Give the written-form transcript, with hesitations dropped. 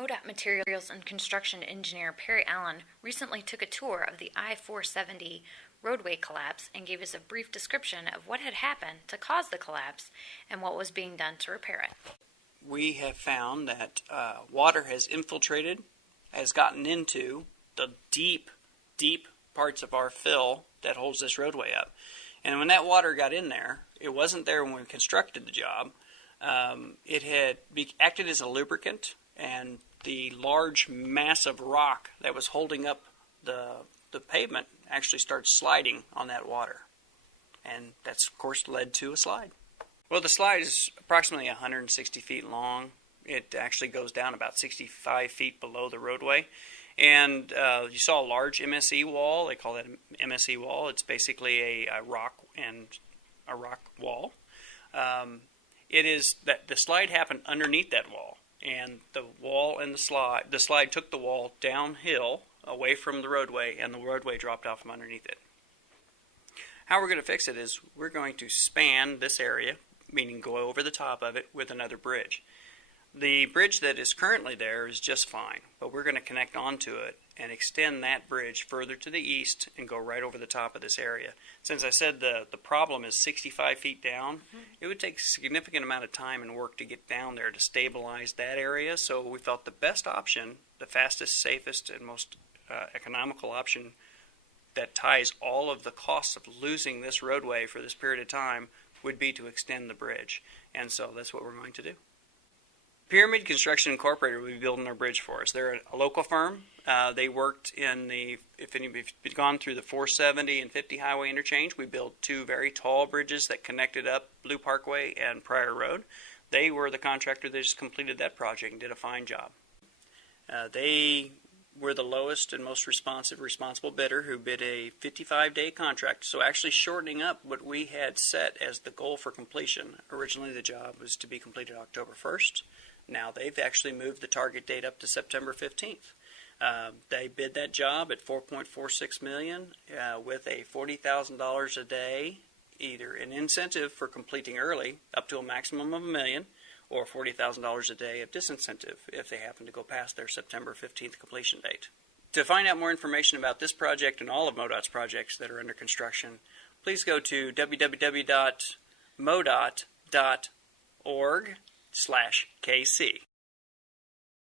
MoDOT Materials and Construction Engineer Perry Allen recently took a tour of the I-470 roadway collapse and gave us a brief description of what had happened to cause the collapse and what was being done to repair it. We have found that water has infiltrated, has gotten into the deep parts of our fill that holds this roadway up. And when that water got in there, it wasn't there when we constructed the job. It had acted as a lubricant, and the large mass of rock that was holding up the pavement actually started sliding on that water. And that's, of course, led to a slide. Well, the slide is approximately 160 feet long. It actually goes down about 65 feet below the roadway. And you saw a large MSE wall. They call that an MSE wall. It's basically a rock wall. It is that the slide happened underneath that wall, and the wall and the slide took the wall downhill away from the roadway, and the roadway dropped off from underneath it. How we're going to fix it is we're going to span this area, meaning go over the top of it with another bridge. The bridge that is currently there is just fine, but we're going to connect onto it and extend that bridge further to the east and go right over the top of this area. Since I said the problem is 65 feet down, it would take a significant amount of time and work to get down there to stabilize that area, so we felt the best option, the fastest, safest, and most economical option that ties all of the costs of losing this roadway for this period of time would be to extend the bridge. And so that's what we're going to do. Pyramid Construction Incorporated will be building our bridge for us. They're a local firm. They worked in if you've gone through the 470 and 50 highway interchange, we built two very tall bridges that connected up Blue Parkway and Pryor Road. They were the contractor that just completed that project and did a fine job. They were the lowest and most responsible bidder who bid a 55-day contract, so actually shortening up what we had set as the goal for completion. Originally the job was to be completed October 1st. Now they've actually moved the target date up to September 15th. They bid that job at $4.46 million with a $40,000 a day, either an incentive for completing early up to a maximum of $1 million, or $40,000 a day of disincentive if they happen to go past their September 15th completion date. To find out more information about this project and all of MoDOT's projects that are under construction, please go to www.modot.org/KC.